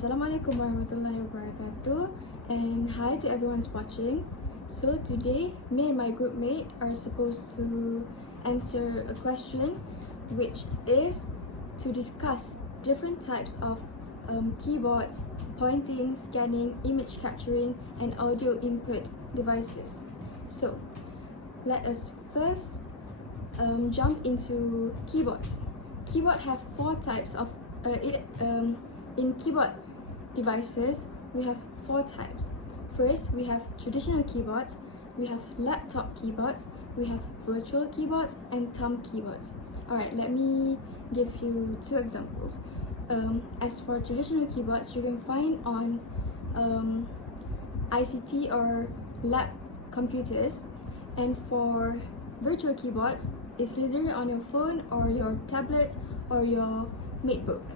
Assalamualaikum warahmatullahi wabarakatuh, and hi to everyone's watching. So today, me and my group mate are supposed to answer a question, which is to discuss different types of keyboards, pointing, scanning, image capturing, and audio input devices. So let us first jump into keyboards. Keyboard have four types of in keyboard devices, we have four types. First, we have traditional keyboards, we have laptop keyboards, we have virtual keyboards, and thumb keyboards. Alright, let me give you two examples. As for traditional keyboards, you can find on ICT or lab computers, and for virtual keyboards, it's literally on your phone or your tablet or your MacBook.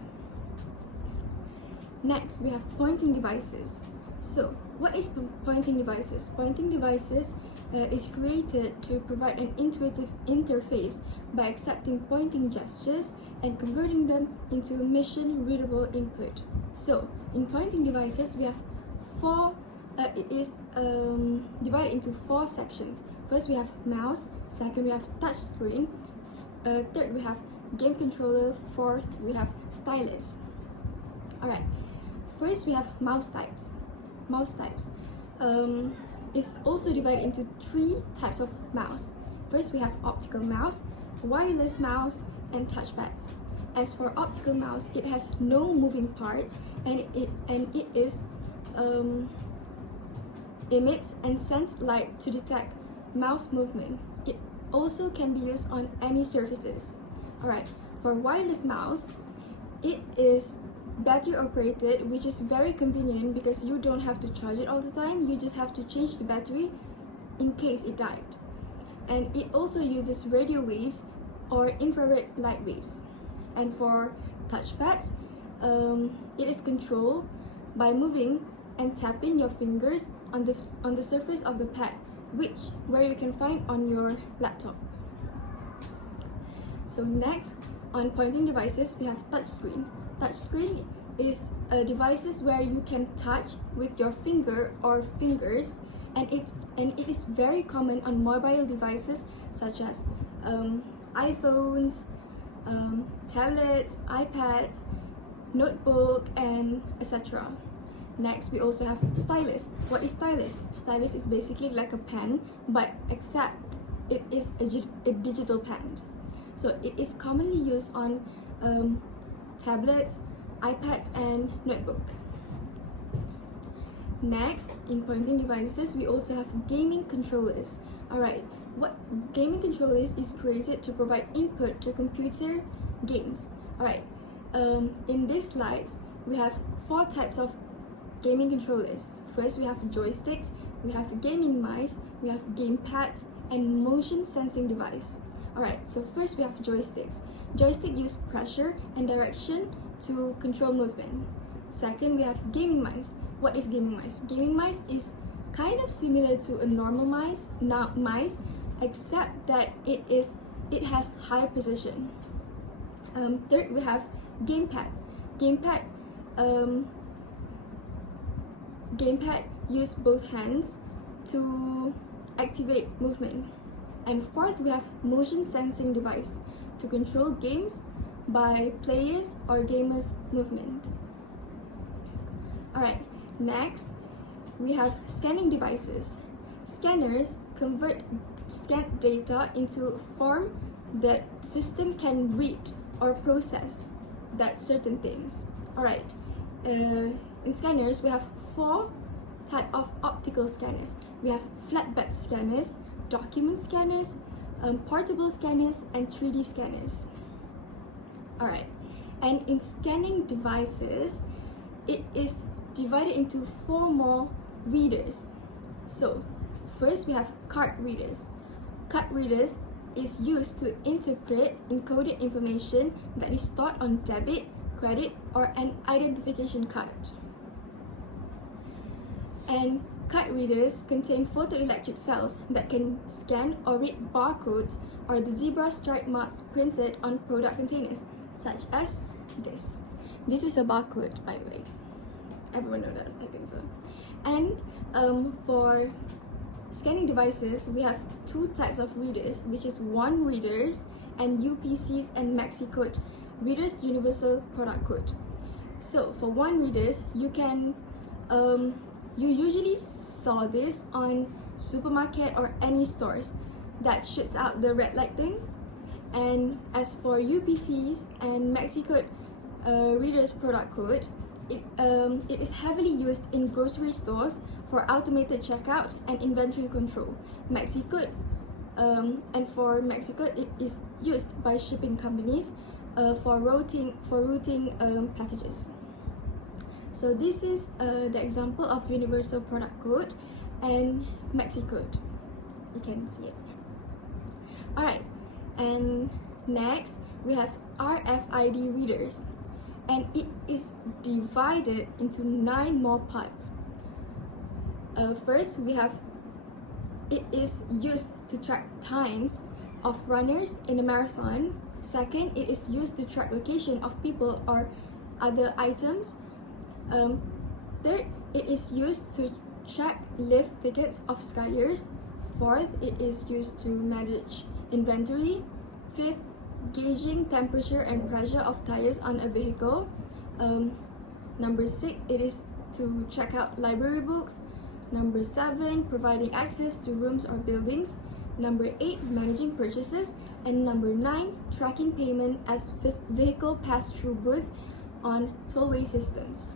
Next, we have pointing devices. So, what is pointing devices? Pointing devices is created to provide an intuitive interface by accepting pointing gestures and converting them into mission-readable input. So, in pointing devices, we have it is divided into four sections. First, we have mouse. Second, we have touch screen. Third, we have game controller. Fourth, we have stylus. Alright. First, we have mouse types. Mouse types is also divided into three types of mouse. First, we have optical mouse, wireless mouse, and touchpads. As for optical mouse, it has no moving parts, and it is emits and sends light to detect mouse movement. It also can be used on any surfaces. Alright, for wireless mouse, it is battery operated, which is very convenient because you don't have to charge it all the time. You just have to change the battery in case it died. And it also uses radio waves or infrared light waves. And for touchpads, it is controlled by moving and tapping your fingers on the surface of the pad, where you can find on your laptop. So next, on pointing devices, we have touchscreen. Touchscreen is devices where you can touch with your finger or fingers, and it is very common on mobile devices such as iPhones, tablets, iPads, notebook, and etc. Next, we also have stylus. What is stylus? Stylus is basically like a pen, but except it is a digital pen. So it is commonly used on tablets, iPads, and notebook. Next, in pointing devices, we also have gaming controllers. Alright, what gaming controllers is created to provide input to computer games. Alright, in these slides, we have four types of gaming controllers. First, we have joysticks, we have gaming mice, we have gamepads, and motion sensing device. Alright, so first we have joysticks. Joystick use pressure and direction to control movement. Second, we have gaming mice. What is gaming mice? Gaming mice is kind of similar to a normal mice, except that it has high precision. Third, we have gamepads. Gamepad use both hands to activate movement. And fourth, we have motion sensing device to control games by players or gamers' movement. Alright, next we have scanning devices. Scanners convert scanned data into a form that system can read or process that certain things. Alright, in scanners we have four types of optical scanners. We have flatbed scanners, document scanners, portable scanners, and 3D scanners. Alright, and in scanning devices, it is divided into four more readers. So, first we have card readers. Card readers is used to interpret encoded information that is stored on debit, credit, or an identification card. And card readers contain photoelectric cells that can scan or read barcodes or the zebra stripe marks printed on product containers, such as this. This is a barcode, by the way. Everyone knows that, I think so. And for scanning devices, we have two types of readers, which is one readers and UPCs and MaxiCode, readers universal product code. So for one readers, you can you usually saw this on supermarket or any stores that shoots out the red light things. And as for UPCs and MaxiCode readers product code, it is heavily used in grocery stores for automated checkout and inventory control. MaxiCode and for MaxiCode, it is used by shipping companies for routing packages. So this is the example of universal product code and MaxiCode. You can see it. Alright, and next we have RFID readers, and it is divided into 9 more parts. First, we have it is used to track times of runners in a marathon. Second, it is used to track location of people or other items. Third, it is used to track lift tickets of skiers. Fourth, it is used to manage inventory. Fifth, gauging temperature and pressure of tires on a vehicle. Number 6, it is to check out library books. Number 7, providing access to rooms or buildings. Number 8, managing purchases. And number 9, tracking payment as vehicle pass-through booth on tollway systems.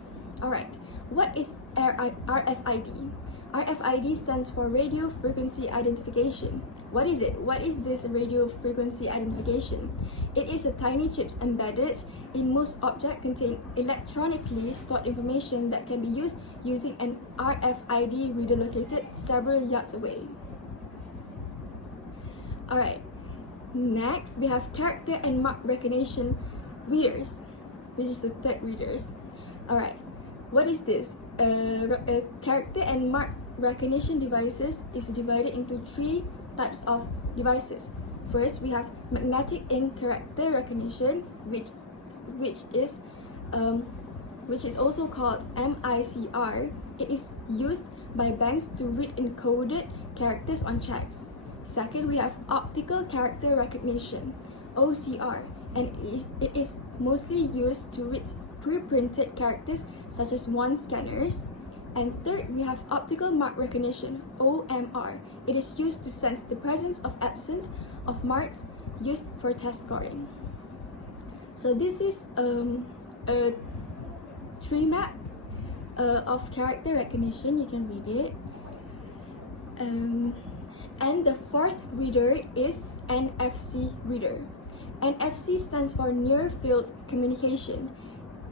Alright, what is RFID? RFID stands for radio frequency identification. What is it? What is this radio frequency identification? It is a tiny chips embedded in most objects contain electronically stored information that can be used using an RFID reader located several yards away. Alright, next we have character and mark recognition readers, which is the third readers. Alright, what is this? Character and mark recognition devices is divided into 3 types of devices. First, we have magnetic ink character recognition, which is also called MICR. It is used by banks to read encoded characters on checks. Second, we have optical character recognition, OCR, and it is mostly used to read pre-printed characters such as wand scanners. And third, we have optical mark recognition, OMR. It is used to sense the presence or absence of marks used for test scoring. So this is a tree map of character recognition. You can read it. And the fourth reader is NFC reader. NFC stands for Near Field Communication.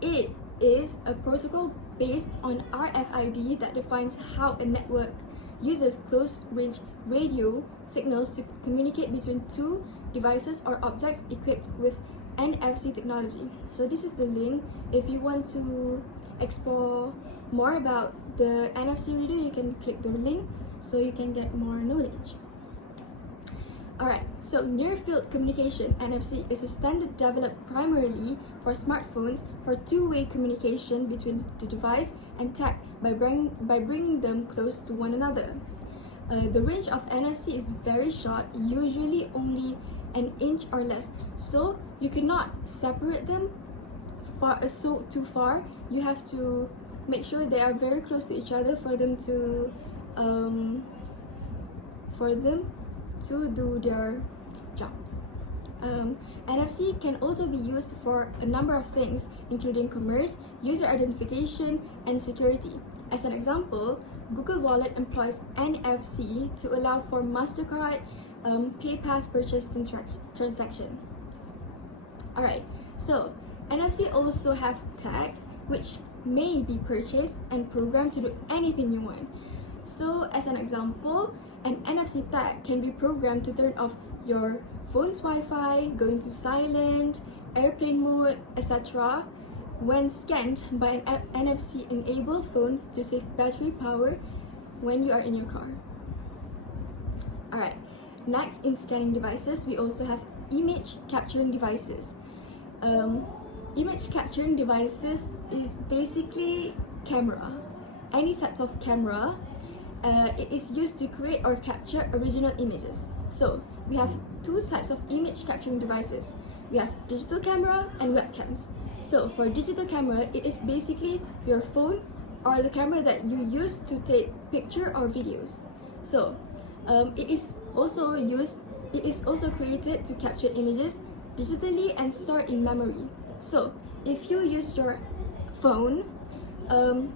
It is a protocol based on RFID that defines how a network uses close-range radio signals to communicate between 2 devices or objects equipped with NFC technology. So this is the link. If you want to explore more about the NFC reader, you can click the link so you can get more knowledge. Alright, so Near Field Communication, NFC, is a standard developed primarily for smartphones for two-way communication between the device and tag by bringing them close to one another. The range of NFC is very short, usually only an inch or less, so you cannot separate them too far. You have to make sure they are very close to each other for them to do their jobs. NFC can also be used for a number of things, including commerce, user identification, and security. As an example, Google Wallet employs NFC to allow for MasterCard PayPass purchase transactions. Alright, so NFC also have tags which may be purchased and programmed to do anything you want. So as an example, an NFC tag can be programmed to turn off your phone's Wi-Fi, go into silent, airplane mode, etc. when scanned by an NFC-enabled phone to save battery power when you are in your car. Alright, next in scanning devices, we also have image capturing devices. Image capturing devices is basically camera. Any type of camera, it is used to create or capture original images. So we have two types of image capturing devices. We have digital camera and webcams. So for digital camera, it is basically your phone or the camera that you use to take picture or videos. So it is also created to capture images digitally and stored in memory. So if you use your phone,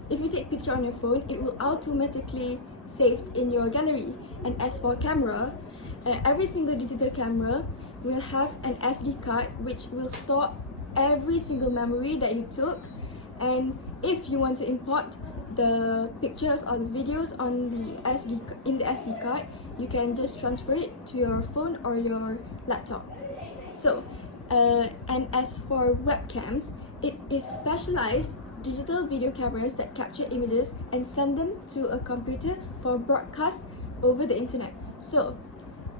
if you take picture on your phone, it will automatically saved in your gallery. And as for camera, every single digital camera will have an SD card which will store every single memory that you took. And if you want to import the pictures or the videos on the SD card, you can just transfer it to your phone or your laptop. So, and as for webcams, it is specialized digital video cameras that capture images and send them to a computer for broadcast over the internet. So,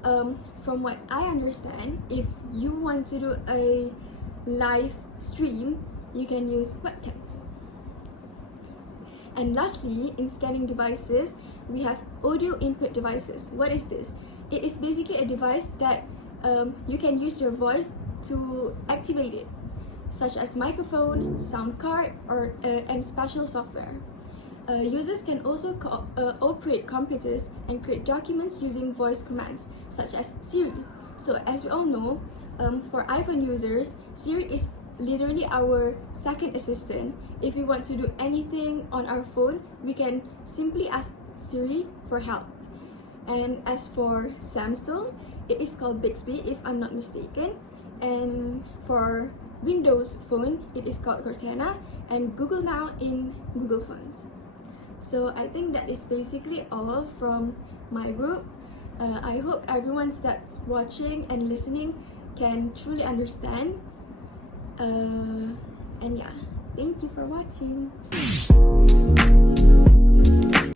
from what I understand, if you want to do a live stream, you can use webcams. And lastly, in scanning devices, we have audio input devices. What is this? It is basically a device that you can use your voice to activate it, such as microphone, sound card, or and special software. Users can also operate computers and create documents using voice commands, such as Siri. So as we all know, for iPhone users, Siri is literally our second assistant. If we want to do anything on our phone, we can simply ask Siri for help. And as for Samsung, it is called Bixby if I'm not mistaken. And for Windows phone, it is called Cortana, and Google Now in Google phones. So I think that is basically all from my group. I hope everyone that's watching and listening can truly understand. And yeah, thank you for watching.